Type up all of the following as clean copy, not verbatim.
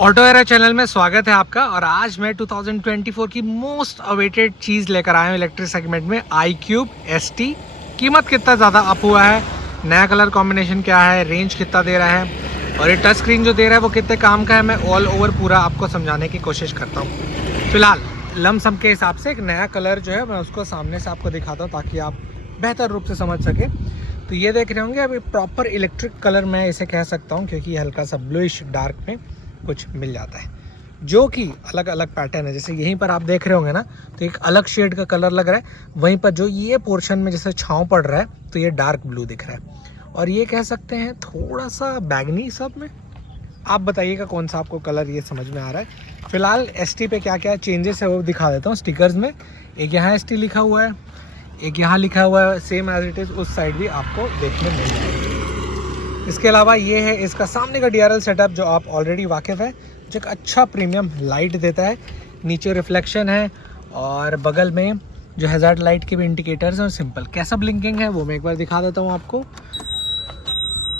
Auto era channel में स्वागत है आपका। और आज मैं 2024 की मोस्ट अवेटेड चीज़ लेकर आया हूँ इलेक्ट्रिक सेगमेंट में, iQube ST। कीमत कितना ज़्यादा अप हुआ है, नया कलर कॉम्बिनेशन क्या है, रेंज कितना दे रहा है और ये टच स्क्रीन जो दे रहा है वो कितने काम का है, मैं ऑल ओवर पूरा आपको समझाने की कोशिश करता हूँ। फिलहाल लमसम के हिसाब से एक नया कलर जो है मैं उसको सामने से आपको दिखाता हूँ ताकि आप बेहतर रूप से समझ सके। तो ये देख रहे होंगे अभी प्रॉपर इलेक्ट्रिक कलर मैं इसे कह सकता हूँ, क्योंकि हल्का सा ब्लूइश डार्क में कुछ मिल जाता है जो कि अलग अलग पैटर्न है। जैसे यहीं पर आप देख रहे होंगे ना, तो एक अलग शेड का कलर लग रहा है, वहीं पर जो ये पोर्शन में जैसे छांव पड़ रहा है तो ये डार्क ब्लू दिख रहा है और ये कह सकते हैं थोड़ा सा बैगनी सब में। आप बताइएगा कौन सा आपको कलर ये समझ में आ रहा है। फिलहाल ST पे क्या क्या चेंजेस है वो दिखा देता हूँ स्टिकर्स में। एक यहाँ ST लिखा हुआ है, एक यहाँ लिखा हुआ है, सेम एज इट इज़ उस साइड भी आपको देखने मिल जाएगा। इसके अलावा ये है इसका सामने का DRL सेटअप जो आप ऑलरेडी वाकिफ़ है, जो एक अच्छा प्रीमियम लाइट देता है। नीचे रिफ्लेक्शन है और बगल में जो हैज़ार्ड लाइट के भी इंडिकेटर्स हैं और सिंपल कैसा ब्लिंकिंग है वो मैं एक बार दिखा देता हूँ आपको।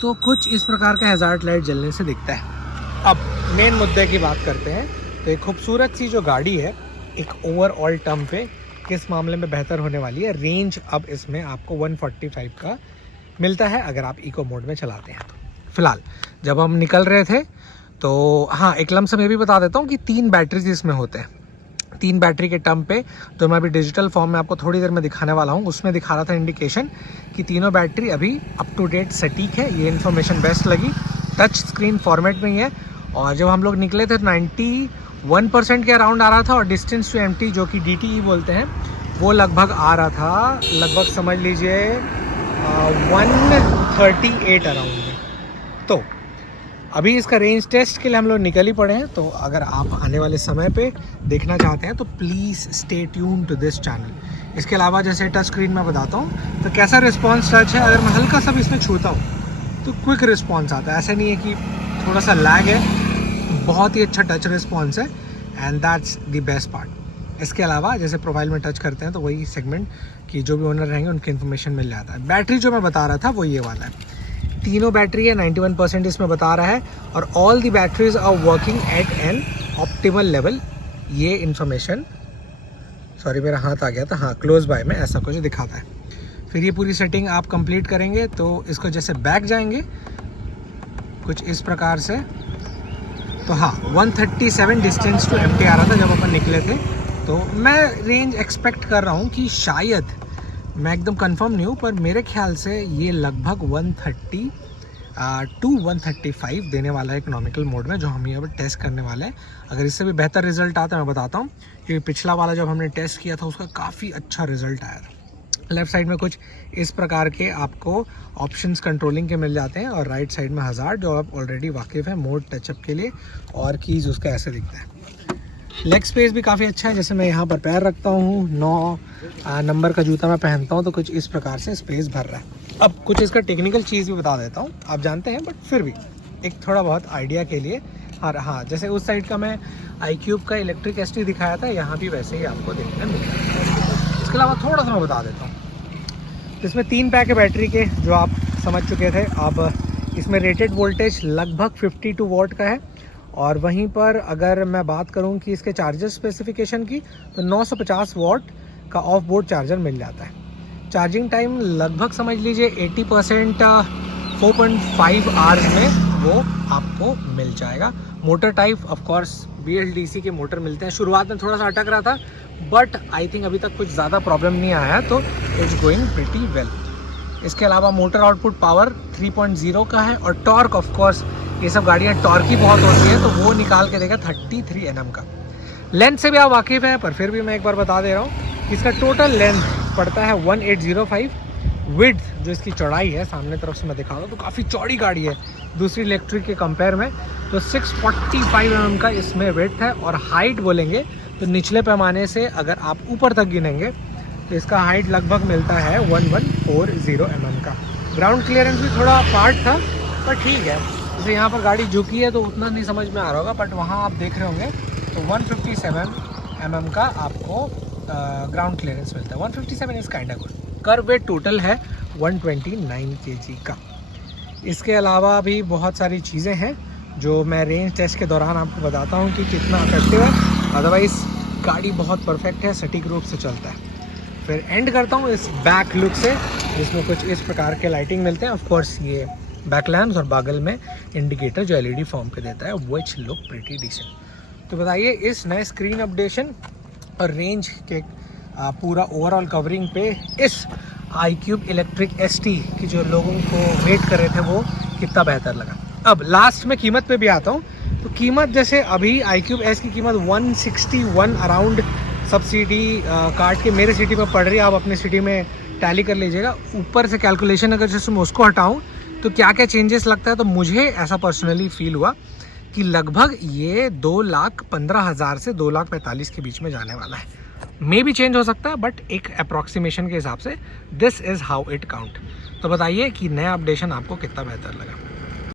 तो कुछ इस प्रकार का हैज़ार्ड लाइट जलने से दिखता है। अब मेन मुद्दे की बात करते हैं। तो एक खूबसूरत सी जो गाड़ी है, एक ओवरऑल टर्म पे किस मामले में बेहतर होने वाली है। रेंज अब इसमें आपको 145 का मिलता है अगर आप इको मोड में चलाते हैं तो। फिलहाल जब हम निकल रहे थे तो हाँ, एक लमसम ये भी बता देता हूँ कि 3 बैटरीज इसमें होते हैं। 3 बैटरी के टर्म पे तो मैं अभी डिजिटल फॉर्म में आपको थोड़ी देर में दिखाने वाला हूँ। उसमें दिखा रहा था इंडिकेशन कि तीनों बैटरी अभी अप टू डेट सटीक है। ये इन्फॉर्मेशन बेस्ट लगी। टच स्क्रीन फॉर्मेट में ही है और जब हम लोग निकले थे 91% के अराउंड आ रहा था और डिस्टेंस टू एम्प्टी जो कि DTE बोलते हैं वो लगभग आ रहा था, लगभग समझ लीजिए 138 अराउंड में। तो अभी इसका रेंज टेस्ट के लिए हम लोग निकल ही पड़े हैं। तो अगर आप आने वाले समय पे देखना चाहते हैं तो please stay tune to this channel. इसके अलावा जैसे टच स्क्रीन में बताता हूँ तो कैसा रिस्पॉन्स टच है, अगर मैं हल्का सा भी इसमें छूता हूँ तो क्विक रिस्पॉन्स आता है। ऐसा नहीं है कि थोड़ा सा लैग है, बहुत ही अच्छा टच रिस्पॉन्स है and that's the best part. इसके अलावा जैसे प्रोफाइल में टच करते हैं तो वही सेगमेंट की जो भी ओनर रहेंगे उनकी इन्फॉर्मेशन मिल जाता है। बैटरी जो मैं बता रहा था वो ये वाला है, तीनों बैटरी है, 91% इसमें बता रहा है और all the batteries are working at an optimal level. ये इन्फॉर्मेशन, सॉरी मेरा हाथ आ गया था, हाँ क्लोज बाय में ऐसा कुछ दिखाता है। फिर ये पूरी सेटिंग आप कंप्लीट करेंगे तो इसको जैसे बैक जाएंगे कुछ इस प्रकार से, तो हाँ 137 डिस्टेंस टू एम्प्टी आ रहा था जब अपन निकले थे। तो मैं रेंज एक्सपेक्ट कर रहा हूँ कि शायद, मैं एकदम कंफर्म नहीं हूँ, पर मेरे ख्याल से ये लगभग 130 टू 135 देने वाला है इकोनॉमिकल मोड में, जो हम यहाँ पर टेस्ट करने वाले हैं। अगर इससे भी बेहतर रिजल्ट आता है मैं बताता हूँ, क्योंकि पिछला वाला जब हमने टेस्ट किया था उसका काफ़ी अच्छा रिजल्ट आया था। लेफ्ट साइड में कुछ इस प्रकार के आपको ऑप्शंस कंट्रोलिंग के मिल जाते हैं और राइट साइड में हैज़ार्ड जो आप ऑलरेडी वाकिफ़ है मोड टचअप के लिए, और कीज़ उसका ऐसे दिखता है। लेग स्पेस भी काफ़ी अच्छा है, जैसे मैं यहाँ पर पैर रखता हूँ, 9 नंबर का जूता मैं पहनता हूँ तो कुछ इस प्रकार से स्पेस भर रहा है। अब कुछ इसका टेक्निकल चीज़ भी बता देता हूँ, आप जानते हैं बट फिर भी एक थोड़ा बहुत आइडिया के लिए। और हाँ, जैसे उस साइड का मैं iQube का इलेक्ट्रिक ST दिखाया था, यहाँ भी वैसे ही आपको देखने मिल जाता है। इसके अलावा थोड़ा सा मैं बता देता हूँ, इसमें 3 पैक है बैटरी के जो आप समझ चुके थे। अब इसमें रेटेड वोल्टेज लगभग 52 वॉट का है और वहीं पर अगर मैं बात करूं कि इसके चार्जर स्पेसिफिकेशन की तो 950 वॉट का ऑफ बोर्ड चार्जर मिल जाता है। चार्जिंग टाइम लगभग समझ लीजिए 80% 4.5 आवर्स में वो आपको मिल जाएगा। Motor type of course BLDC के मोटर मिलते हैं। शुरुआत में थोड़ा सा अटक रहा था बट आई थिंक अभी तक कुछ ज़्यादा प्रॉब्लम नहीं आया है, तो इट्स गोइंग प्रिटी वेल। इसके अलावा मोटर आउटपुट पावर 3.0 का है और टॉर्क ऑफ कोर्स ये सब गाड़ियाँ टॉर्क ही बहुत होती है तो वो निकाल के देगा 33 Nm का। लेंथ से भी आप वाकिफ़ हैं पर फिर भी मैं एक बार बता दे रहा हूँ, इसका टोटल लेंथ पड़ता है 1805। विड्थ जो इसकी चौड़ाई है, सामने तरफ से मैं दिखा रहा हूँ तो काफ़ी चौड़ी गाड़ी है दूसरी इलेक्ट्रिक के कंपेयर में, तो 645 mm का इसमें विड्थ है। और हाइट बोलेंगे तो निचले पैमाने से अगर आप ऊपर तक गिनेंगे तो इसका हाइट लगभग मिलता है 1140 mm का। ग्राउंड क्लियरेंस भी थोड़ा पार्ट था पर ठीक है, जैसे यहाँ पर गाड़ी झुकी है तो उतना नहीं समझ में आ रहा होगा, बट वहाँ आप देख रहे होंगे तो 157 mm का आपको ग्राउंड क्लियरेंस मिलता है। 157 is kind of good. Curve wait total है 129 kg का। इसके अलावा भी बहुत सारी चीज़ें हैं जो मैं रेंज टेस्ट के दौरान आपको बताता हूँ कि कितना इफेक्टिव है। अदरवाइज़ गाड़ी बहुत परफेक्ट है, सटीक रूप से चलता है। फिर एंड करता हूँ इस बैक लुक से, जिसमें कुछ इस प्रकार के लाइटिंग मिलते हैं। ऑफ कोर्स ये बैक लैम्प्स और बगल में इंडिकेटर जो एलईडी फॉर्म पे देता है, विच लुक प्रिटी डिसेंट। तो बताइए इस नए स्क्रीन अपडेशन और रेंज के पूरा ओवरऑल कवरिंग पे इस iQube इलेक्ट्रिक ST की जो लोगों को वेट कर रहे थे वो कितना बेहतर लगा। अब लास्ट में कीमत पे भी आता हूँ। तो कीमत जैसे अभी iQube S की कीमत 161 अराउंड सब्सिडी काट के मेरे सिटी में पड़ रही है। आप अपने सिटी में टैली कर लीजिएगा। ऊपर से कैलकुलेशन अगर जैसे मैं उसको हटाऊँ तो क्या क्या चेंजेस लगता है, तो मुझे ऐसा पर्सनली फील हुआ कि लगभग ये 2,15,000 से 2,45,000 के बीच में जाने वाला है। मे भी चेंज हो सकता है, बट एक अप्रॉक्सीमेशन के हिसाब से this is how it count. तो बताइए कि नया अपडेशन आपको कितना बेहतर लगा।